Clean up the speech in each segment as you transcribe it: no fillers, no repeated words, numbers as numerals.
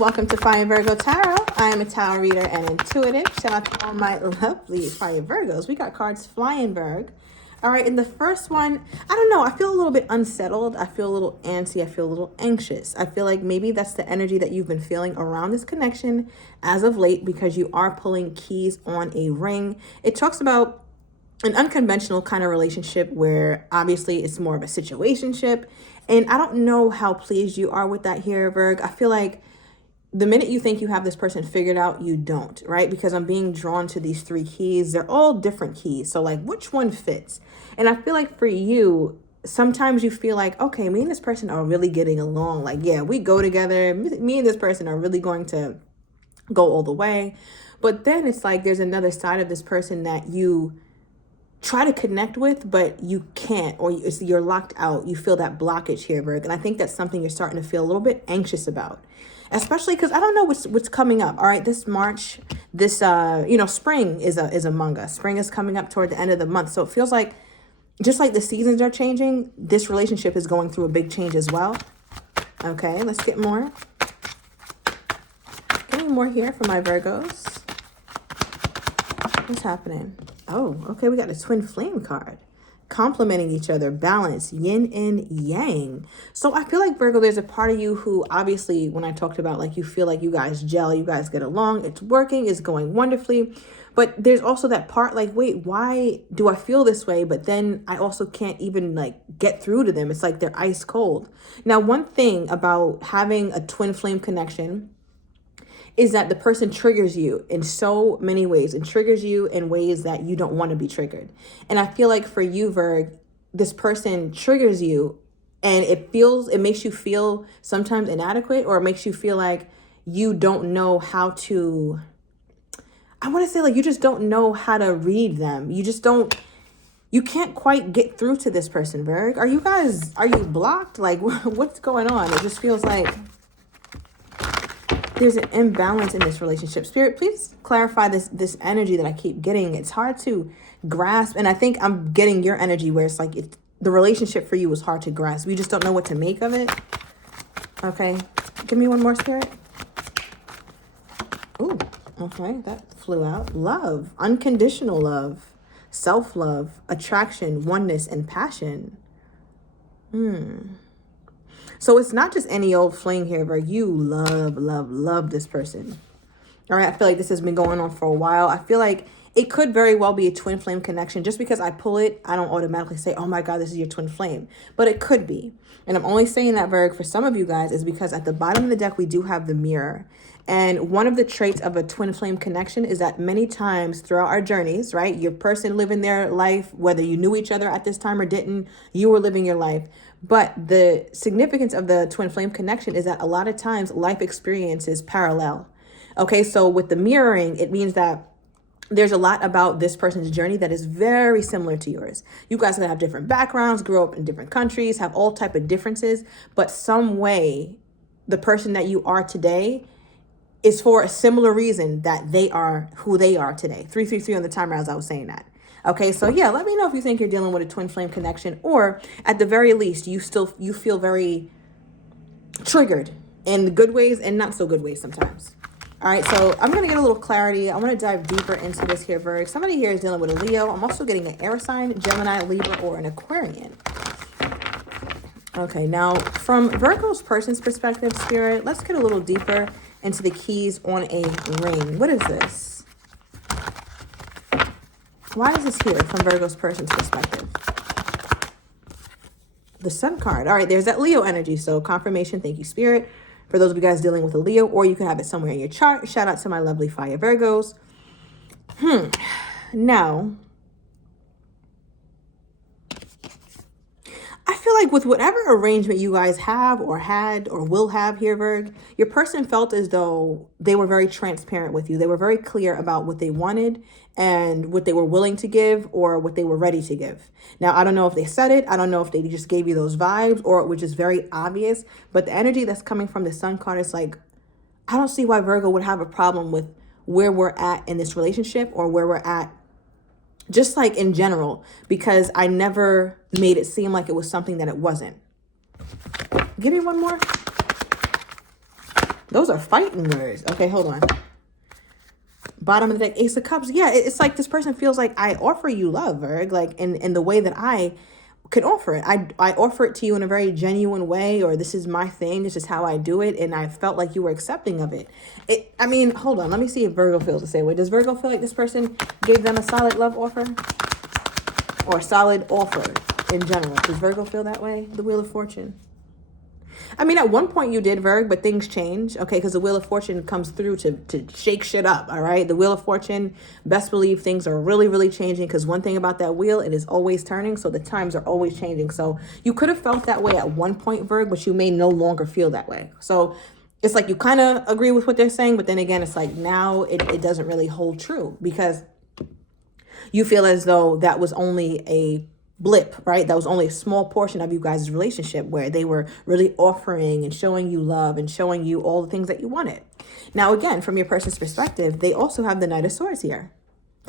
Welcome to Fire Virgo Tarot. I am a tarot reader and intuitive. Shout out to all my lovely Fire Virgos. We got cards flying, Virg. All right, in the first one, I don't know. I feel a little bit unsettled. I feel a little antsy. I feel a little anxious. I feel like maybe that's the energy that you've been feeling around this connection as of late because you are pulling keys on a ring. It talks about an unconventional kind of relationship where obviously it's more of a situationship. And I don't know how pleased you are with that here, Virg. I feel like the minute you think you have this person figured out, you don't, right? Because I'm being drawn to these three keys. They're all different keys. So like, which one fits? And I feel like for you, sometimes you feel like, okay, me and this person are really getting along. Like, yeah, we go together. Me and this person are really going to go all the way. But then it's like, there's another side of this person that you try to connect with, but you can't, or you're locked out. You feel that blockage here, Virg. And I think that's something you're starting to feel a little bit anxious about. Especially because I don't know what's coming up. All right, this March, this spring is among us. Spring is coming up toward the end of the month, so it feels like just like the seasons are changing, this relationship is going through a big change as well. Okay, let's get more. Give me more here for my Virgos. What's happening? Oh, okay, we got a twin flame card. Complementing each other, balance, yin and yang. So I feel like, Virgo, there's a part of you who obviously, when I talked about like you feel like you guys gel, you guys get along, it's working, it's going wonderfully. But there's also that part like, wait, why do I feel this way? But then I also can't even like get through to them. It's like they're ice cold. Now, one thing about having a twin flame connection is that the person triggers you in so many ways and triggers you in ways that you don't want to be triggered. And I feel like for you, Virg, this person triggers you and it makes you feel sometimes inadequate, or it makes you feel like you don't know how to, I want to say like you just don't know how to read them. You can't quite get through to this person, Virg. Are you blocked? Like what's going on? It just feels like there's an imbalance in this relationship. Spirit, please clarify this energy that I keep getting. It's hard to grasp. And I think I'm getting your energy where it's like the relationship for you is hard to grasp. You just don't know what to make of it. Okay. Give me one more, Spirit. Ooh, okay. That flew out. Love. Unconditional love. Self-love. Attraction. Oneness and passion. So it's not just any old fling here, but you love this person. All right, I feel like this has been going on for a while. I feel like it could very well be a twin flame connection. Just because I pull it, I don't automatically say, oh my God, this is your twin flame. But it could be. And I'm only saying that, Virg, for some of you guys is because at the bottom of the deck, we do have the mirror. And one of the traits of a twin flame connection is that many times throughout our journeys, right, your person living their life, whether you knew each other at this time or didn't, you were living your life. But the significance of the twin flame connection is that a lot of times life experiences parallel. Okay, so with the mirroring, it means that there's a lot about this person's journey that is very similar to yours. You guys can have different backgrounds, grow up in different countries, have all type of differences, but some way the person that you are today is for a similar reason that they are who they are today. 333 on the timer as I was saying that. Okay, so yeah, let me know if you think you're dealing with a twin flame connection, or at the very least, you feel very triggered in good ways and not so good ways sometimes. All right, so I'm going to get a little clarity. I want to dive deeper into this here, Virg. Somebody here is dealing with a Leo. I'm also getting an air sign, Gemini, Libra, or an Aquarian. Okay, now from Virgo's person's perspective, Spirit, let's get a little deeper into the keys on a ring. What is this? Why is this here from Virgo's person's perspective? The Sun card. All right, there's that Leo energy. So confirmation. Thank you, Spirit. For those of you guys dealing with a Leo, or you can have it somewhere in your chart. Shout out to my lovely Fire Virgos. Now, I feel like with whatever arrangement you guys have or had or will have here, Virg, your person felt as though they were very transparent with you. They were very clear about what they wanted and what they were willing to give or what they were ready to give. Now, I don't know if they said it. I don't know if they just gave you those vibes or it was just very obvious. But the energy that's coming from the Sun card is like, I don't see why Virgo would have a problem with where we're at in this relationship or where we're at just like in general, because I never made it seem like it was something that it wasn't. Give me one more. Those are fighting words. Okay, hold on. Bottom of the deck, Ace of Cups. Yeah, it's like this person feels like I offer you love, Virg, like in the way that I could offer it. I offer it to you in a very genuine way, or this is my thing, this is how I do it, and I felt like you were accepting of it. I mean, hold on, let me see if Virgo feels the same way. Does Virgo feel like this person gave them a solid love offer? Or a solid offer in general? Does Virgo feel that way? The Wheel of Fortune. I mean, at one point you did, Virg, but things change, okay? Because the Wheel of Fortune comes through to shake shit up, all right? The Wheel of Fortune, best believe things are really, really changing, because one thing about that wheel, it is always turning, so the times are always changing. So you could have felt that way at one point, Virg, but you may no longer feel that way. So it's like you kind of agree with what they're saying, but then again, it's like now it doesn't really hold true, because you feel as though that was only a blip, right? That was only a small portion of you guys' relationship where they were really offering and showing you love and showing you all the things that you wanted. Now, again, from your person's perspective, they also have the Knight of Swords here,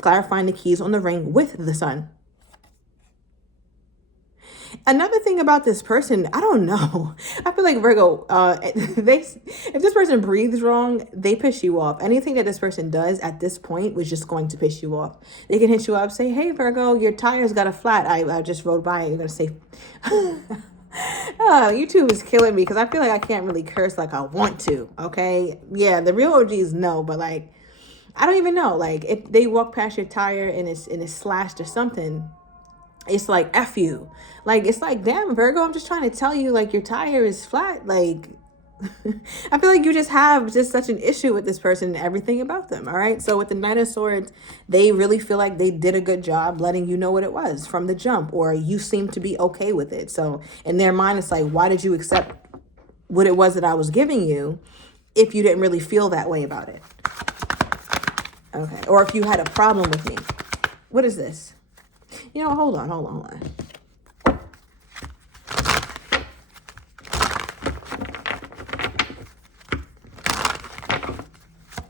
clarifying the keys on the ring with the Sun. Another thing about this person, I don't know. I feel like Virgo, if this person breathes wrong, they piss you off. Anything that this person does at this point was just going to piss you off. They can hit you up, say, hey, Virgo, your tires got a flat. I just rode by it. You're going to say, YouTube is killing me because I feel like I can't really curse like I want to, okay? Yeah, the real OGs know, but like, I don't even know. Like, if they walk past your tire and it's slashed or something, it's like, F you. Like, it's like, damn, Virgo, I'm just trying to tell you, like, your tire is flat. Like, I feel like you just have just such an issue with this person and everything about them, all right? So with the Knight of Swords, they really feel like they did a good job letting you know what it was from the jump, or you seem to be okay with it. So in their mind, it's like, why did you accept what it was that I was giving you if you didn't really feel that way about it? Okay, or if you had a problem with me. What is this? You know, hold on.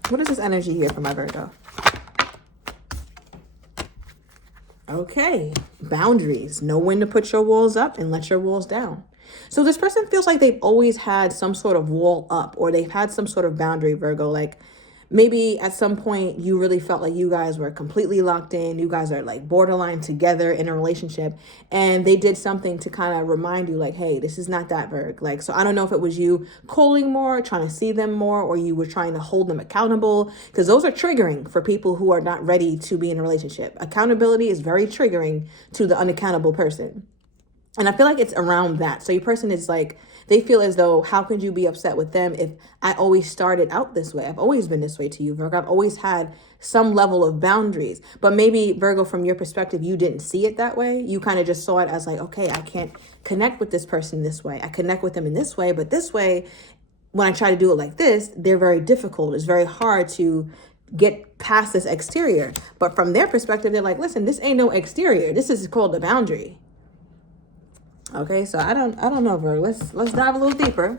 What is this energy here for my Virgo? Okay, boundaries. Know when to put your walls up and let your walls down. So this person feels like they've always had some sort of wall up, or they've had some sort of boundary, Virgo. Like, maybe at some point you really felt like you guys were completely locked in. You guys are like borderline together in a relationship, and they did something to kind of remind you like, hey, this is not that, Virg. Like, so I don't know if it was you calling more, trying to see them more, or you were trying to hold them accountable, because those are triggering for people who are not ready to be in a relationship. Accountability is very triggering to the unaccountable person. And I feel like it's around that. So your person is like, they feel as though, how could you be upset with them if I always started out this way? I've always been this way to you, Virgo. I've always had some level of boundaries. But maybe, Virgo, from your perspective, you didn't see it that way. You kind of just saw it as like, okay, I can't connect with this person this way. I connect with them in this way. But this way, when I try to do it like this, they're very difficult. It's very hard to get past this exterior. But from their perspective, they're like, listen, this ain't no exterior. This is called a boundary. Okay, so I don't know, Virgo. Let's dive a little deeper.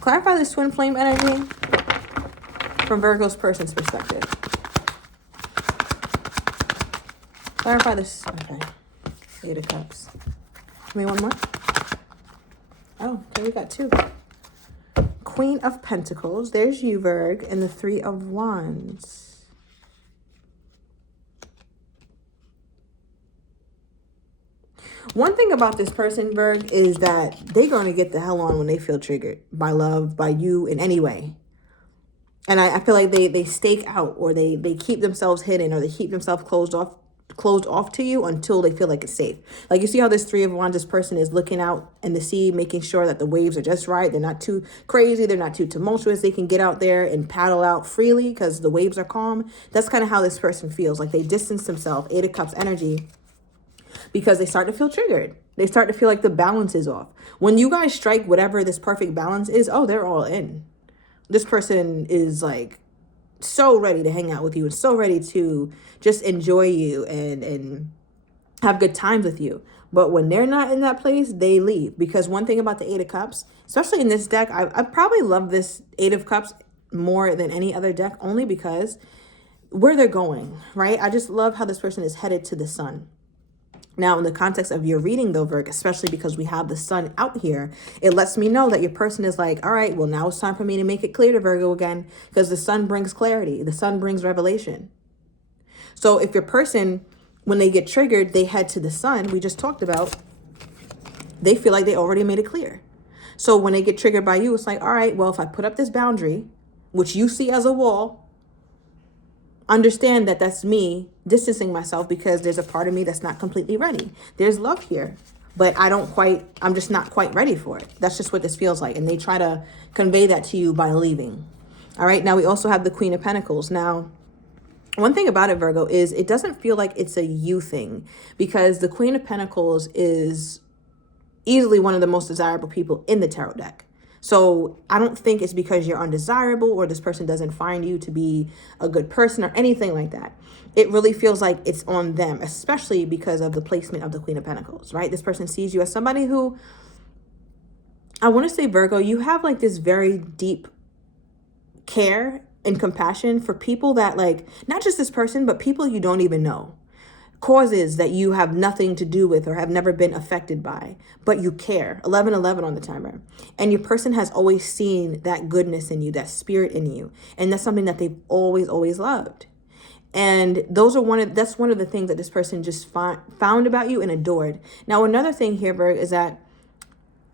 Clarify this twin flame energy from Virgo's person's perspective. Clarify this. Okay, 8 of Cups. Give me one more. Oh, okay, we got 2. Queen of Pentacles. There's you, Virg, and the 3 of Wands. One thing about this person, Virg, is that they're going to get the hell on when they feel triggered by love, by you in any way. And I feel like they stake out, or they keep themselves hidden, or they keep themselves closed off to you until they feel like it's safe. Like, you see how this 3 of Wands, this person is looking out in the sea, making sure that the waves are just right. They're not too crazy. They're not too tumultuous. They can get out there and paddle out freely because the waves are calm. That's kind of how this person feels. Like, they distance themselves, 8 of Cups energy, because they start to feel triggered. They start to feel like the balance is off. When you guys strike whatever this perfect balance is, oh, they're all in. This person is like so ready to hang out with you and so ready to just enjoy you and have good times with you. But when they're not in that place, they leave. Because one thing about the 8 of Cups, especially in this deck, I probably love this 8 of Cups more than any other deck, only because where they're going, right? I just love how this person is headed to the sun. Now, in the context of your reading, though, Virgo, especially because we have the sun out here, it lets me know that your person is like, all right, well, now it's time for me to make it clear to Virgo again, because the sun brings clarity. The sun brings revelation. So if your person, when they get triggered, they head to the sun, we just talked about, they feel like they already made it clear. So when they get triggered by you, it's like, all right, well, if I put up this boundary, which you see as a wall, understand that that's me distancing myself because there's a part of me that's not completely ready. There's love here, but I'm just not quite ready for it. That's just what this feels like. And they try to convey that to you by leaving. All right. Now we also have the Queen of Pentacles. Now, one thing about it, Virgo, is it doesn't feel like it's a you thing, because the Queen of Pentacles is easily one of the most desirable people in the tarot deck. So I don't think it's because you're undesirable or this person doesn't find you to be a good person or anything like that. It really feels like it's on them, especially because of the placement of the Queen of Pentacles, right? This person sees you as somebody who, I want to say, Virgo, you have like this very deep care and compassion for people that, like, not just this person, but people you don't even know. Causes that you have nothing to do with or have never been affected by, but you care. 1111 on the timer. And your person has always seen that goodness in you, that spirit in you. And that's something that they've always, always loved. And that's one of the things that this person just found about you and adored. Now, another thing here, Virgo, is that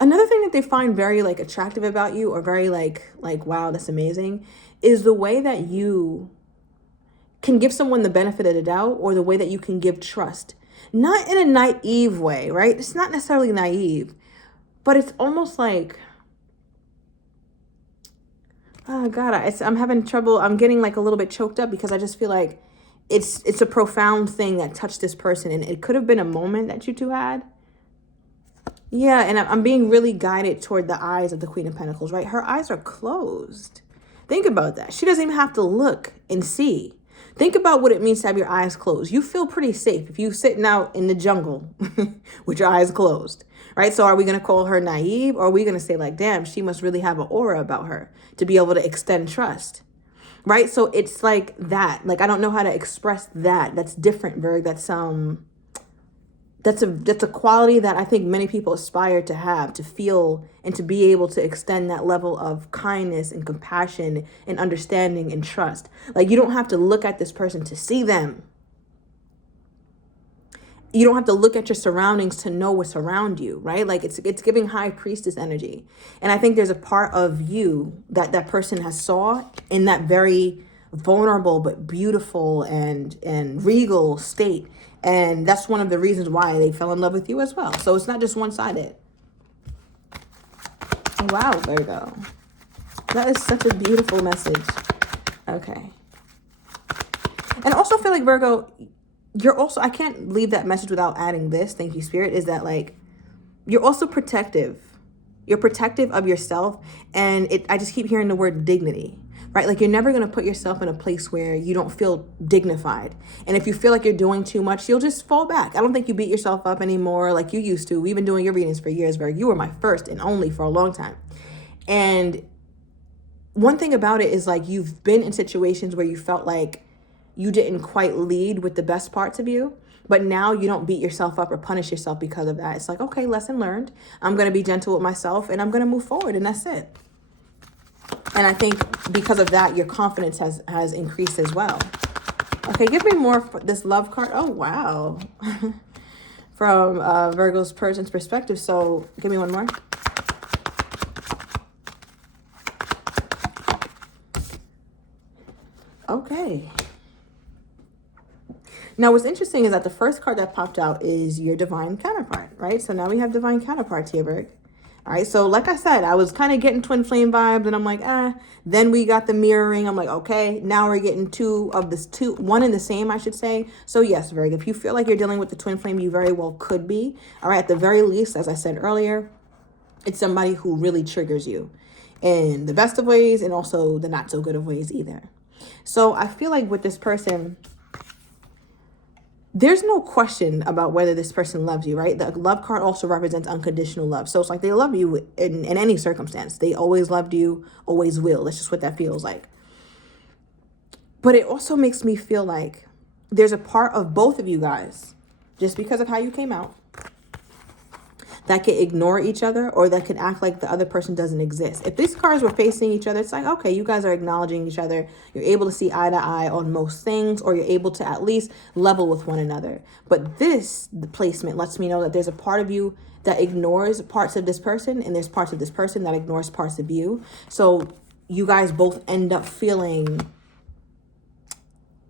another thing that they find very like attractive about you, or very like, wow, that's amazing, is the way that you can give someone the benefit of the doubt, or the way that you can give trust. Not in a naive way, right? It's not necessarily naive, but it's almost like, oh God, I'm having trouble. I'm getting like a little bit choked up because I just feel like it's a profound thing that touched this person. And it could have been a moment that you two had. Yeah, and I'm being really guided toward the eyes of the Queen of Pentacles, right? Her eyes are closed. Think about that. She doesn't even have to look and see. Think about what it means to have your eyes closed. You feel pretty safe if you're sitting out in the jungle with your eyes closed, right? So are we going to call her naive, or are we going to say like, damn, she must really have an aura about her to be able to extend trust, right? So it's like that. Like, I don't know how to express that. That's different, Virg. That's a quality that I think many people aspire to have, to feel and to be able to extend that level of kindness and compassion and understanding and trust. Like, you don't have to look at this person to see them. You don't have to look at your surroundings to know what's around you, right? Like, it's giving high priestess energy. And I think there's a part of you that person has saw in that very vulnerable but beautiful and regal state. And that's one of the reasons why they fell in love with you as well. So it's not just one-sided. Wow, Virgo. That is such a beautiful message. Okay. And I also feel like, Virgo, I can't leave that message without adding this, thank you, Spirit, is that like, you're also protective. You're protective of yourself. And I just keep hearing the word dignity. Right? Like, you're never going to put yourself in a place where you don't feel dignified. And if you feel like you're doing too much, you'll just fall back. I don't think you beat yourself up anymore like you used to. We've been doing your readings for years, Virgo. You were my first and only for a long time. And one thing about it is, like, you've been in situations where you felt like you didn't quite lead with the best parts of you. But now you don't beat yourself up or punish yourself because of that. It's like, okay, lesson learned. I'm going to be gentle with myself and I'm going to move forward, and that's it. And I think because of that, your confidence has increased as well. Okay, give me more for this love card. Oh, wow. From Virgo's person's perspective. So give me one more. Okay. Now, what's interesting is that the first card that popped out is your divine counterpart, right? So now we have divine counterparts here, Virgo. All right, so like I said, I was kind of getting twin flame vibes, and I'm like, Then we got the mirroring. I'm like, okay, now we're getting one and the same, I should say. So yes, Virgo, if you feel like you're dealing with the twin flame, you very well could be. All right, at the very least, as I said earlier, it's somebody who really triggers you in the best of ways and also the not so good of ways either. So I feel like with this person, there's no question about whether this person loves you, right? The love card also represents unconditional love. So it's like they love you in any circumstance. They always loved you, always will. That's just what that feels like. But it also makes me feel like there's a part of both of you guys, just because of how you came out, that can ignore each other or that can act like the other person doesn't exist. If these cards were facing each other, it's like, okay, you guys are acknowledging each other. You're able to see eye to eye on most things, or you're able to at least level with one another. But this placement lets me know that there's a part of you that ignores parts of this person, and there's parts of this person that ignores parts of you. So you guys both end up feeling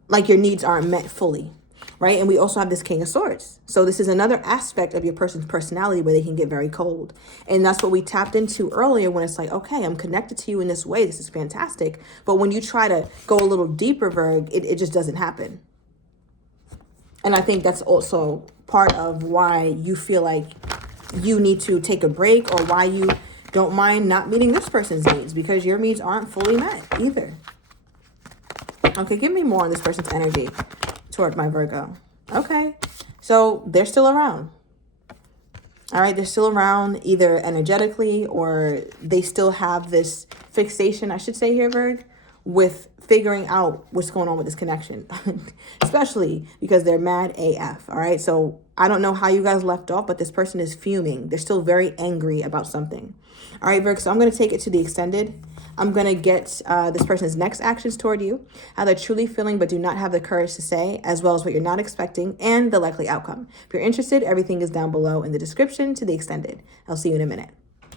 like your needs aren't met fully. Right? And we also have this King of Swords. So this is another aspect of your person's personality where they can get very cold. And that's what we tapped into earlier when it's like, okay, I'm connected to you in this way. This is fantastic. But when you try to go a little deeper, Virg, it just doesn't happen. And I think that's also part of why you feel like you need to take a break, or why you don't mind not meeting this person's needs, because your needs aren't fully met either. Okay, give me more on this person's energy toward my Virgo. Okay, so they're still around. All right, they're still around either energetically, or they still have this fixation, I should say here, Virg, with figuring out what's going on with this connection, especially because they're mad AF. All right, so I don't know how you guys left off, but this person is fuming. They're still very angry about something. All right, Virg, so I'm going to take it to the extended. I'm going to get this person's next actions toward you, how they're truly feeling but do not have the courage to say, as well as what you're not expecting, and the likely outcome. If you're interested, everything is down below in the description to the extended. I'll see you in a minute.